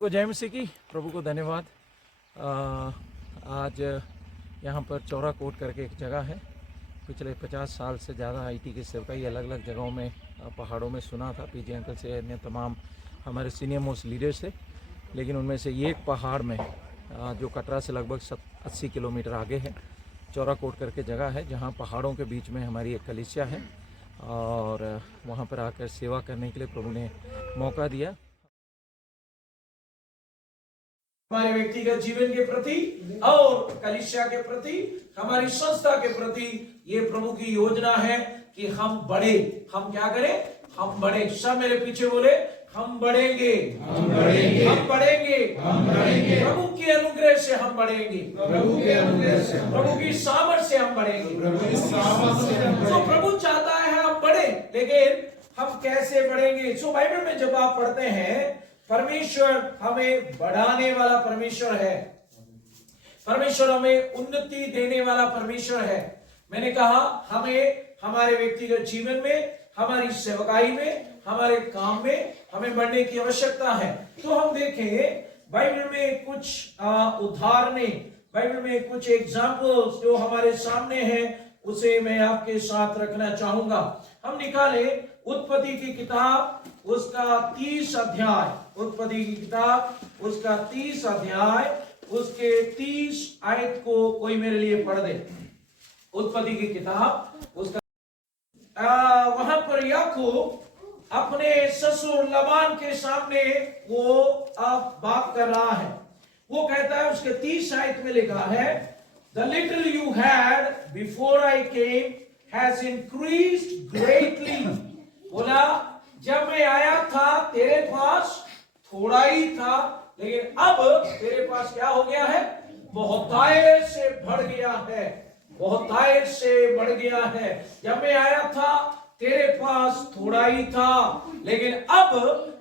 को जय मसीह की। प्रभु को धन्यवाद। आज यहाँ पर चौरा कोट करके एक जगह है। पिछले 50 साल से ज़्यादा आईटी की सेवकाई अलग अलग जगहों में पहाड़ों में सुना था पीजी अंकल से, अन्य तमाम हमारे सीनियर मोस्ट लीडर से। लेकिन उनमें से ये एक पहाड़ में जो कटरा से लगभग 80 किलोमीटर आगे है, चौरा कोट करके जगह है, जहाँ पहाड़ों के बीच में हमारी एक कलीसिया है और वहाँ पर आकर सेवा करने के लिए प्रभु ने मौका दिया। हमारे व्यक्तिगत जीवन के प्रति और कलीसिया के प्रति, हमारी संस्था के प्रति ये प्रभु की योजना है कि हम बढ़े। हम क्या करें? हम बढ़े। सब मेरे पीछे बोले, हम बढ़ेंगे, हम बढ़ेंगे, हम बढ़ेंगे, हम बढ़ेंगे। प्रभु के अनुग्रह से हम बढ़ेंगे, प्रभु के अनुग्रह से, प्रभु की सामर्थ से हम बढ़ेंगे, प्रभु की सामर्थ से। तो प्रभु चाहता है हम बढ़े, लेकिन हम कैसे बढ़ेंगे? सो बाइबल में जब आप पढ़ते हैं, परमेश्वर हमें बढ़ाने वाला परमेश्वर है, परमेश्वर हमें उन्नति देने वाला परमेश्वर है। मैंने कहा हमें हमारे व्यक्तिगत जीवन में, हमारी सेवकाई में, हमारे काम में हमें बढ़ने की आवश्यकता है। तो हम देखें बाइबल में कुछ उदाहरणें, बाइबल में कुछ एग्जाम्पल्स जो हमारे सामने हैं, उसे मैं आपके साथ रखना चाहूंगा। हम निकाले उत्पत्ति की किताब, उसका 30 अध्याय, उत्पत्ति की किताब उसका 30 अध्याय, उसके 30 आयत को कोई मेरे लिए पढ़ दे। उत्पत्ति की किताब उसका वहां पर याकूब अपने ससुर लबान के सामने वो अब बात कर रहा है। वो कहता है, उसके 30 आयत में लिखा है, The little you had before I came has increased greatly। बोला जब मैं आया था तेरे पास थोड़ा ही था, लेकिन अब तेरे पास क्या हो गया है? बहुतायत से बढ़ गया है, बहुतायत से बढ़ गया है। जब मैं आया था तेरे पास थोड़ा ही था, लेकिन अब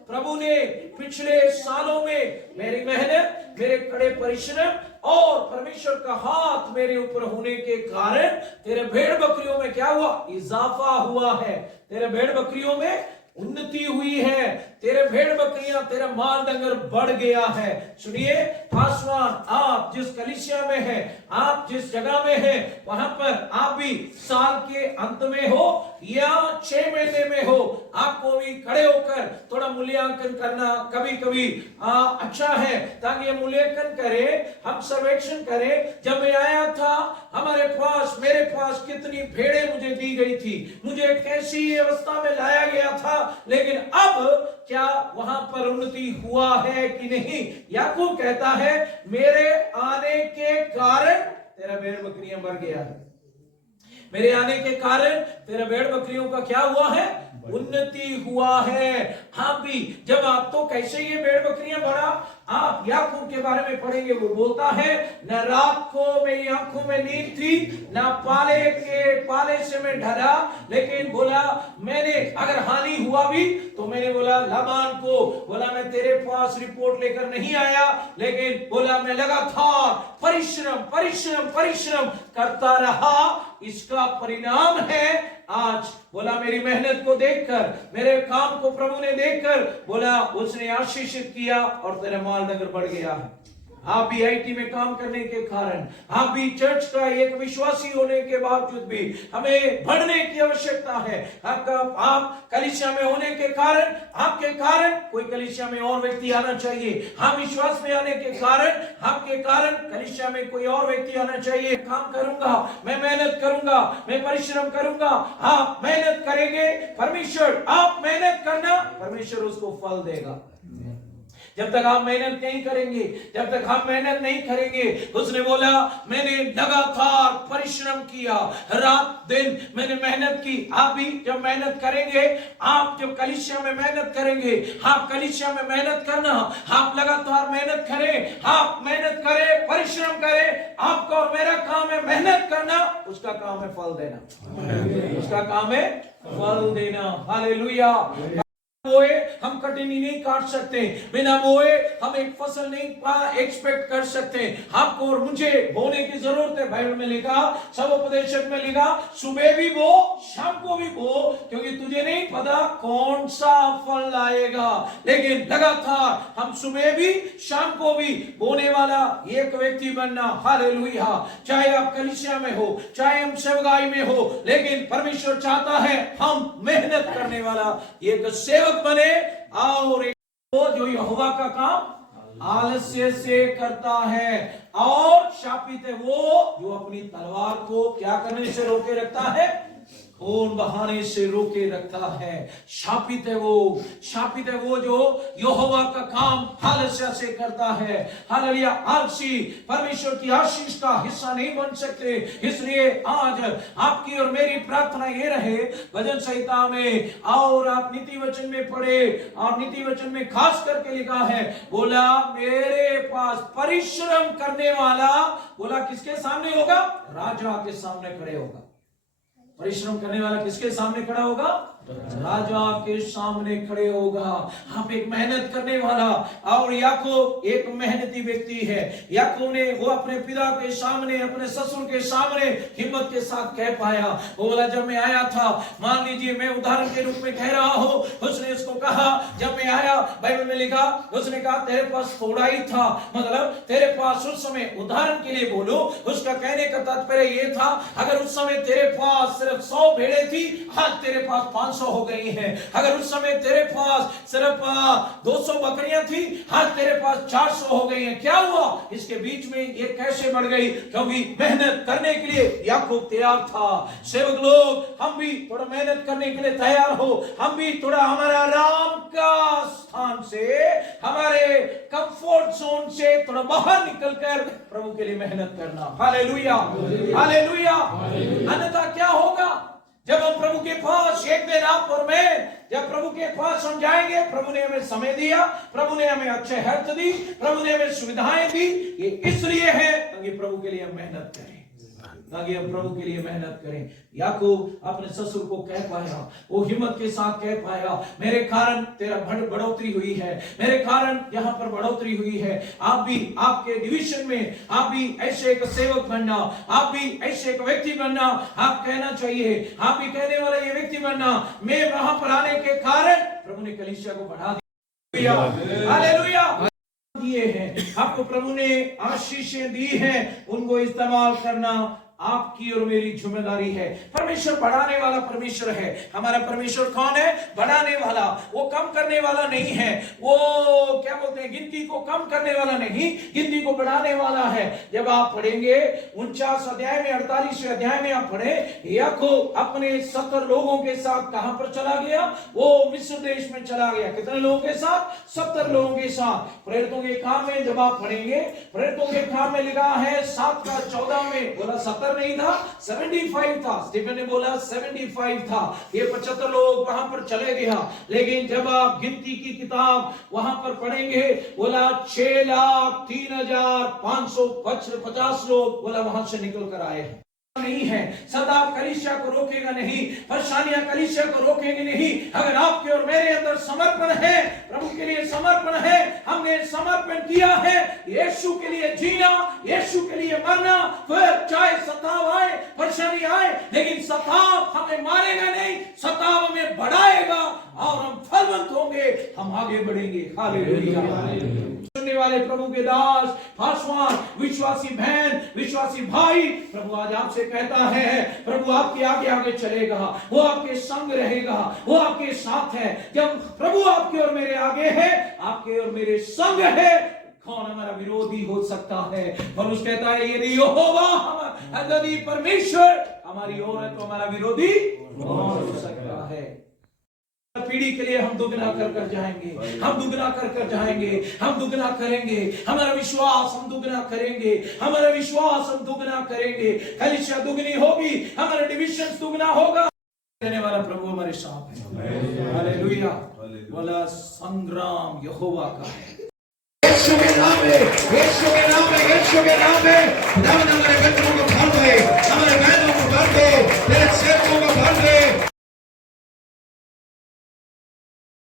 प्रभु ने पिछले सालों में मेरी मेहनत, मेरे कड़े परिश्रम और परमेश्वर का हाथ मेरे ऊपर होने के कारण तेरे भेड़ बकरियों में क्या हुआ? इजाफा हुआ है। तेरे भेड़ बकरियों में उन्नति हुई है, तेरे भेड़ बकरियां, तेरा माल डंगर बढ़ गया है। सुनिए आसमान, आप जिस कलीसिया में है, आप जिस जगह में है, वहां पर आप भी साल के अंत में हो या 6 महीने में हो, आपको भी खड़े होकर थोड़ा मूल्यांकन करना कभी कभी अच्छा है, ताकि ये मूल्यांकन करें, हम सर्वेक्षण करें। जब मैं आया था हमारे पास, मेरे पास कितनी भेड़ें मुझे दी गई थी, मुझे कैसी अवस्था में लाया गया था, लेकिन अब क्या वहां पर उन्नति हुआ है कि नहीं? याकूब कहता है, मेरे आने के कारण तेरा भेड़ बकरियां बढ़ गया है। मेरे आने के कारण तेरा भेड़ बकरियों का क्या हुआ है? उन्नति हुआ है। हाँ भी जब आप, तो कैसे ये भेड़ बकरियां बढ़ा? आप याकूब के बारे में पढ़ेंगे, वो बोलता है, न रात को मेरी आंखों में नींद थी, न पाले से मैं डरा, लेकिन बोला मैंने, अगर हानि हुआ भी तो मैंने बोला लाबान को, बोला मैं तेरे पास रिपोर्ट लेकर नहीं आया, लेकिन बोला मैं लगातार परिश्रम परिश्रम परिश्रम करता रहा। इसका परिणाम है आज, बोला मेरी मेहनत को देखकर, मेरे काम को प्रभु ने देखकर, बोला उसने आशीषित किया और तेरा माल डंगर बढ़ गया है। आप भी आईटी में काम करने के कारण, आप भी चर्च का एक विश्वासी होने के बावजूद भी हमें बढ़ने की आवश्यकता है। आप कलीसिया में होने के कारण, आपके कारण कोई कलीसिया में और व्यक्ति आना चाहिए। हम विश्वास में आने के कारण, आपके कारण कलीसिया में कोई और व्यक्ति आना चाहिए। काम करूंगा, मैं मेहनत करूंगा, मैं परिश्रम करूंगा, आप मेहनत करेंगे, परमेश्वर, आप मेहनत करना, परमेश्वर उसको फल देगा। जब तक आप मेहनत नहीं करेंगे, जब तक हम मेहनत नहीं करेंगे, उसने बोला मैंने लगातार परिश्रम किया, रात दिन मैंने मेहनत की। आप भी जब मेहनत करेंगे, आप जब कलीसिया में मेहनत करेंगे, आप कलीसिया में मेहनत करना, आप लगातार मेहनत करें, आप मेहनत करें, परिश्रम करें। आपका और मेरा काम है मेहनत करना, उसका काम है फल देना, उसका काम है फल देना। हालेलुया। बोए हम कटनी नहीं काट सकते, बिना बोए हम एक फसल नहीं एक्सपेक्ट कर सकते। आपको और मुझे बोने की जरूरत है। बाइबल में लिखा, सबोपदेशक में लिखा, सुबह भी बो शाम को भी बो, क्योंकि तुझे नहीं पता कौन सा फल लाएगा। लेकिन लगातार हम सुबह भी शाम को भी बोने वाला एक व्यक्ति बनना। हालेलुया। चाहे आप कलीसिया में हो, चाहे हम सेवकाई में हो, लेकिन परमेश्वर चाहता है हम मेहनत करने वाला एक सेवक बने, और वो जो यहोवा का काम आलस्य से करता है, और शापित है वो जो अपनी तलवार को क्या करने से रोके रखता है, खून बहाने से रोके रखता है। शापित है वो जो यहोवा का काम आलस्य से करता है। हालेलुया। आलसी परमेश्वर की आशीष का हिस्सा नहीं बन सकते। इसलिए आज आपकी और मेरी प्रार्थना ये रहे, भजन संहिता में और आप नीति वचन में पढ़े, और नीति वचन में खास करके लिखा है, बोला मेरे पास परिश्रम करने वाला, बोला किसके सामने होगा, राजा के सामने खड़े होगा। परिश्रम करने वाला किसके सामने खड़ा होगा, राजा के सामने खड़े होगा। आप एक मेहनत करने वाला, और याकूब एक मेहनती व्यक्ति है। याकूब ने वो अपने पिता के सामने, अपने ससुर के सामने हिम्मत के साथ कह पाया। वो बोला जब मैं आया था, मान लीजिए मैं उदाहरण के रूप में कह रहा हूं, उसने उसको कहा जब मैं आया, बाइबल में लिखा, उसने कहा तेरे पास थोड़ा ही था, मतलब तेरे पास उस समय, उदाहरण के लिए बोलो, उसका कहने का तात्पर्य ये था, अगर उस समय तेरे पास सिर्फ 100 भेड़े थी, आज तेरे पास 500 हो गई हैं। अगर उस समय तेरे पास सिर्फ 200 बकरियां थी, आज तेरे पास 400 हो गई हैं। क्या हुआ? इसके बीच में ये कैसे बढ़ गई? क्योंकि मेहनत करने के लिए याकूब तैयार था। सेवक लोग, हम भी थोड़ा मेहनत करने के लिए तैयार हो। हम भी थोड़ा हमारा आराम का स्थान से, हमारे कंफर्ट जोन से थोड़ा बाहर निकलकर प्रभु के लिए मेहनत करना। Hallelujah, hallelujah. अन्यथा क्या होगा? जब हम प्रभु के पास, एक दिन आप और मैं जब प्रभु के पास हम जाएंगे, प्रभु ने हमें समय दिया, प्रभु ने हमें अच्छे हेल्थ दी, प्रभु ने हमें सुविधाएं दी, ये इसलिए है ताकि प्रभु के लिए हम मेहनत करें, ताकि हम प्रभु के लिए मेहनत करें। याकूब अपने ससुर को कह पाया, वो हिम्मत के साथ कह पाया, मेरे कारण तेरा बढ़ोतरी हुई है, मेरे कारण यहाँ पर बढ़ोतरी हुई है। आप भी आपके डिवीजन में, आप भी ऐसे एक सेवक बनना, आप भी ऐसे एक व्यक्ति बनना। आप कहना चाहिए, आप भी कहने वाला ये व्यक्ति बनना, मैं वहां पर आने के कारण प्रभु ने कलीसिया को बढ़ा दिया। हालेलुया। दिए हैं आपको, प्रभु ने आशीषें दी हैं, उनको इस्तेमाल करना आपकी और मेरी जिम्मेदारी है। परमेश्वर बढ़ाने वाला परमेश्वर है। हमारा परमेश्वर कौन है? बढ़ाने वाला। वो कम करने वाला नहीं है, वो क्या बोलते हैं, गिनती को कम करने वाला नहीं, गिनती को बढ़ाने वाला है। जब आप पढ़ेंगे 49 अध्याय में, 48वें अध्याय में आप पढ़े, याकूब अपने 70 लोगों के साथ कहां पर चला गया? वो मिस्र देश में चला गया। कितने लोगों के साथ? 70 लोगों के साथ। प्रेरितों के काम में जब आप पढ़ेंगे, प्रेरितों के काम में लिखा है 7:14 में, बोला 70 नहीं था, 75 था। स्टीफन ने बोला 75 था। ये 75 लोग वहां पर चले गया। लेकिन जब आप गिनती की किताब वहां पर पढ़ेंगे, बोला 6,03,550 लोग बोला वहां से निकल कर आए हैं। नहीं है, सदा कलीसिया को रोकेगा नहीं, परेशानियां कलीसिया को रोकेंगे नहीं। अगर आपके और मेरे अंदर समर्पण है, प्रभु के लिए समर्पण है, हमने समर्पण किया है यीशु के लिए जीना, यीशु के लिए मरना, फिर चाहे सताव आए, परेशानी आए, लेकिन सताव हमें मारेगा नहीं, सताव हमें बढ़ाएगा और हम फलवंत होंगे, हम आगे बढ़ेंगे। हालेलुया। सुनने वाले प्रभु के दास, पासवान, विश्वासी बहन, विश्वासी भाई, प्रभु आज आपसे कहता है, प्रभु आपके आगे आगे चलेगा, वो आपके संग रहेगा, वो आपके साथ है। जब प्रभु आपके और मेरे आगे है, आपके और मेरे संग है, कौन हमारा विरोधी हो सकता है? और उस कहता है यदि यहोवा यदि परमेश्वर हमारी ओर है तो हमारा विरोधी कौन हो सकता है? पीढ़ी के लिए हम दुगना कर जाएंगे, हम दुगना कर जाएंगे, हम दुगना करेंगे, हमारा विश्वास हम दुगना करेंगे, हमारा विश्वास हम दुगना करेंगे, कलीसिया दुगनी होगी, हमारा डिविजन दुगना होगा। देने वाला प्रभु हमारे साथ है। हालेलुया। वाला संग्राम यहोवा का है। यीशु के नाम में, यीशु के नाम में, यीशु के नाम में, खुदावंद हमारे